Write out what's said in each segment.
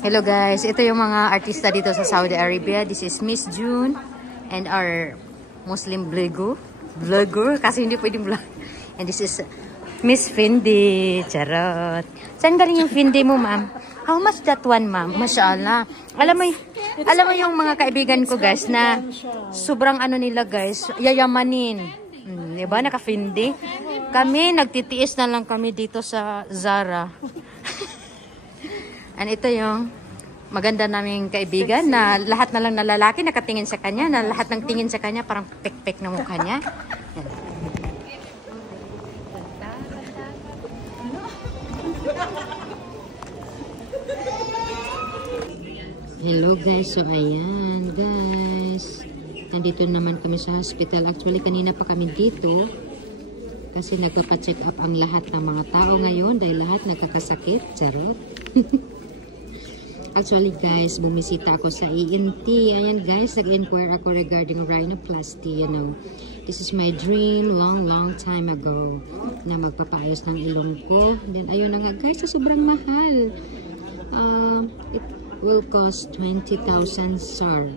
Hello guys, ito yung mga artista dito sa Saudi Arabia. This is Miss June and our Muslim vlogger kasi hindi pwedeng vlog. And this is Miss Fendi. Charot. Saan galing yung Fendi mo, ma'am? How much that one, ma'am? Mashallah. Alam mo yung mga kaibigan ko guys na sobrang ano nila guys, yayamanin. Diba? Naka-Fendi. Kami, nagtitiis na lang kami dito sa Zara. And ito yung maganda naming kaibigan na lahat na lang na lalaki nakatingin sa kanya, na lahat ng tingin sa kanya parang pek-pek na mukha niya. Hello guys, so ayan guys. Nandito naman kami sa hospital. Actually, kanina pa kami dito kasi nagpapacheck up ang lahat ng mga tao ngayon dahil lahat nagkakasakit. Charot. Actually guys, bumisita ako sa ENT. Ayan guys, nag-inquire ako regarding rhinoplasty. You know, this is my dream long time ago na magpapaayos ng ilong ko. Then ayun na nga guys, sobrang mahal. It will cost 20,000 SAR.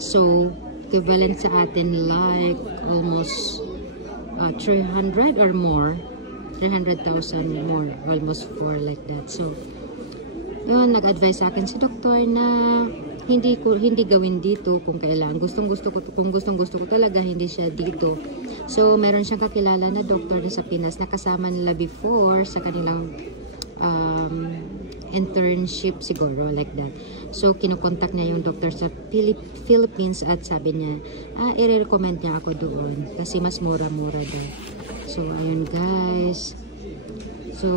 So, equivalent sa atin like almost 300 or more. 300,000 more. Almost 4 like that. So, yun, nag-advise sa akin si doktor na hindi gawin dito kung kailan. Kung gustong gusto ko talaga, hindi siya dito. So, meron siyang kakilala na doktor na sa Pinas na kasama nila before sa kanilang internship siguro, like that. So, kinukontak niya yung doktor sa Philippines at sabi niya, i-recommend niya ako doon kasi mas mura-mura doon. So, ayun guys. So,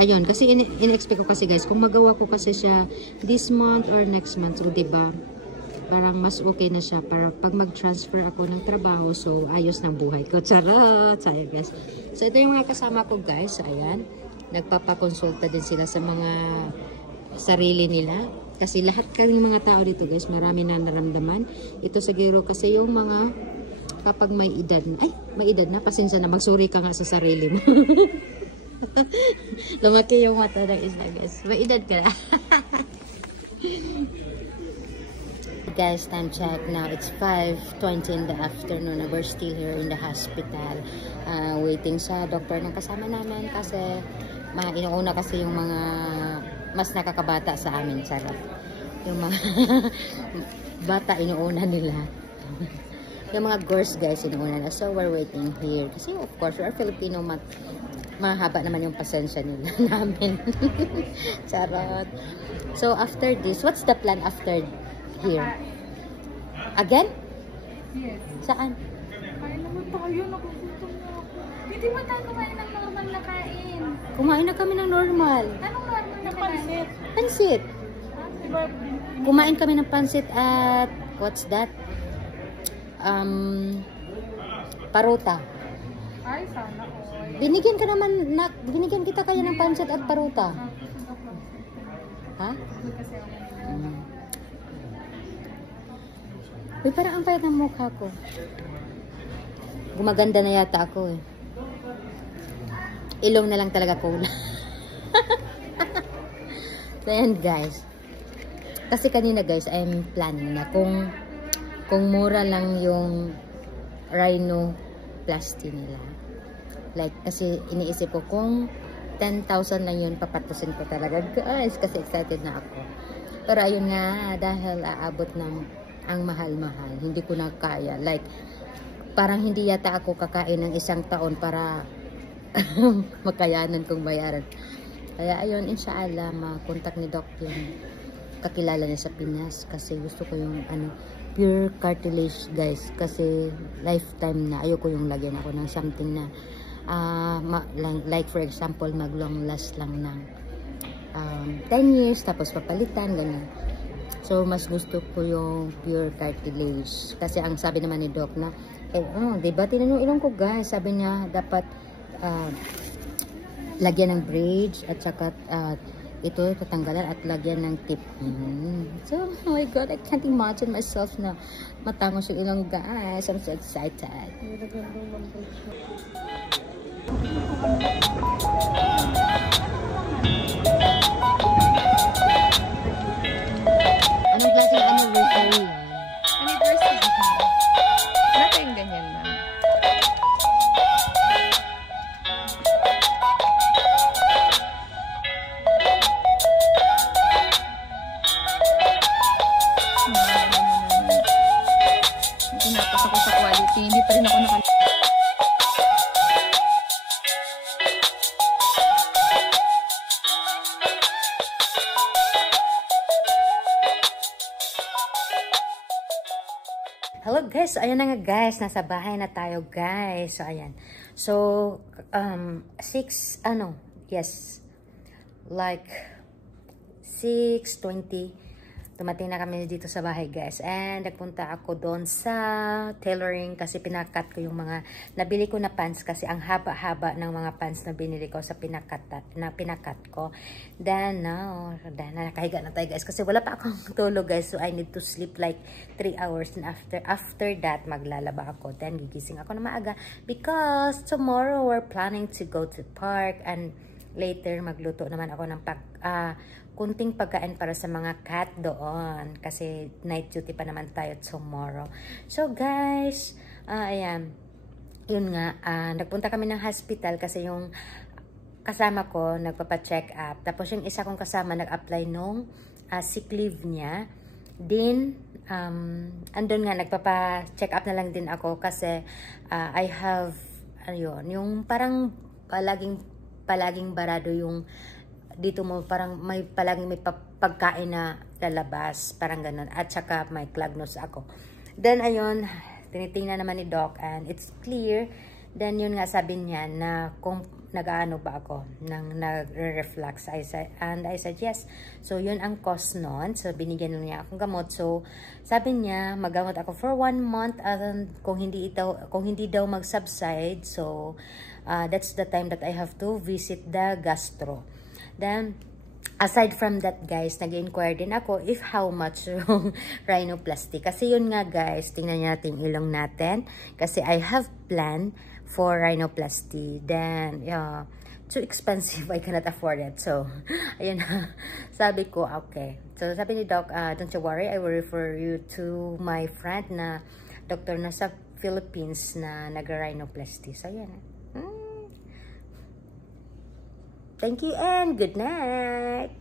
ayun, kasi in-expect ko kasi guys, kung magawa ko kasi siya this month or next month, so diba, parang mas okay na siya para pag mag-transfer ako ng trabaho, so ayos ng buhay ko. Charot! Sayang guys. So ito yung mga kasama ko guys, ayan, nagpapakonsulta din sila sa mga sarili nila. Kasi lahat kaming mga tao dito guys, marami na naramdaman. Ito siguro kasi yung mga kapag may edad na, may edad na, pasensya na, magsuri ka nga sa sarili mo. Lumaki yung mata ng isa guys. May edad ka na. Guys, time check now. It's 5:20 in the afternoon. We're still here in the hospital. Waiting sa doktor ng kasama namin kasi inuuna kasi yung mga mas nakakabata sa amin. Charot. Yung mga bata inuuna nila. Yung mga girls guys inuuna na. So we're waiting here. Kasi of course, we're Filipino, mahaba naman yung pasensya nila namin. Charot. So, after this, what's the plan after here? Again? Yes. Saan? Kain naman tayo. Nakugutom na ako. Hindi ba tayo kumain ng normal na kain? Kumain na kami ng normal. Anong normal na pansit? Pansit. Diba? Kumain kami ng pansit at, what's that? Paruta. Ay, sana all. Binigyan kita kaya ng pansit at paruta. Ha? Uy, parang ang payat ng mukha ko. Gumaganda na yata ako eh. Ilong na lang talaga kulang. So yan guys. Kasi kanina guys, I'm planning na kung mura lang yung rhinoplasty nila. Like, kasi iniisip ko kung 10,000 lang yun, papatusin ko talaga guys, kasi excited na ako. Pero ayun nga, dahil aabot ng ang mahal-mahal, hindi ko na kaya. Like, parang hindi yata ako kakain ng 1 taon para makayanan kong bayaran. Kaya ayun, inshallah, makontak ni Doc yung kakilala niya sa Pinas kasi gusto ko yung pure cartilage guys, kasi lifetime na ayoko yung lagyan ako ng something na like for example mag long last lang ng 10 years tapos papalitan ganyan. So mas gusto ko yung pure cartilage kasi ang sabi naman ni Doc na diba tinanong ilong ko guys, sabi niya dapat lagyan ng bridge at saka ito tatanggalan at lagyan ng tip. So oh my god, I can't imagine myself na matangos yung ilong guys. I'm so excited. Hello guys, so ayan na nga guys, nasa bahay na tayo guys. So ayan. So 6:20 tumating na kami dito sa bahay guys, and nagpunta ako doon sa tailoring kasi pinakat ko yung mga nabili ko na pants kasi ang haba-haba ng mga pants na binili ko sa pinakat ko. Then nakahiga na tayo guys kasi wala pa akong tulog guys, so I need to sleep like 3 hours, and after that maglalaba ako, then gigising ako na maaga because tomorrow we're planning to go to park, and later magluto naman ako ng kunting pagkain para sa mga cat doon kasi night duty pa naman tayo tomorrow. So guys, ayan, yun nga, nagpunta kami ng hospital kasi yung kasama ko nagpapa-check up, tapos yung isa kong kasama nag-apply nung sick leave niya. Din andun nga nagpapa-check up na lang din ako kasi I have yung parang palaging barado yung dito mo, parang palaging may pagkain na lalabas, parang ganun, at saka may clogged nose ako. Then ayun, tinitingnan naman ni Doc and it's clear. Then yun nga sabi niya na kung nag-aano ba ako nang nagre-reflux, and I said yes. So yun ang cause nun, so binigyan niya akong gamot. So sabi niya magamot ako for 1 month, and kung hindi daw mag-subside, so that's the time that I have to visit the gastro. Then, aside from that guys, nag-inquire din ako if how much yung rhinoplasty. Kasi yun nga guys, tingnan natin yung ilong natin. Kasi I have plan for rhinoplasty. Then, too expensive, I cannot afford it. So, ayun na. Sabi ko, okay. So, sabi ni Doc, don't you worry, I will refer you to my friend na doctor na sa Philippines na nag-rhinoplasty. So, ayan. Thank you and good night.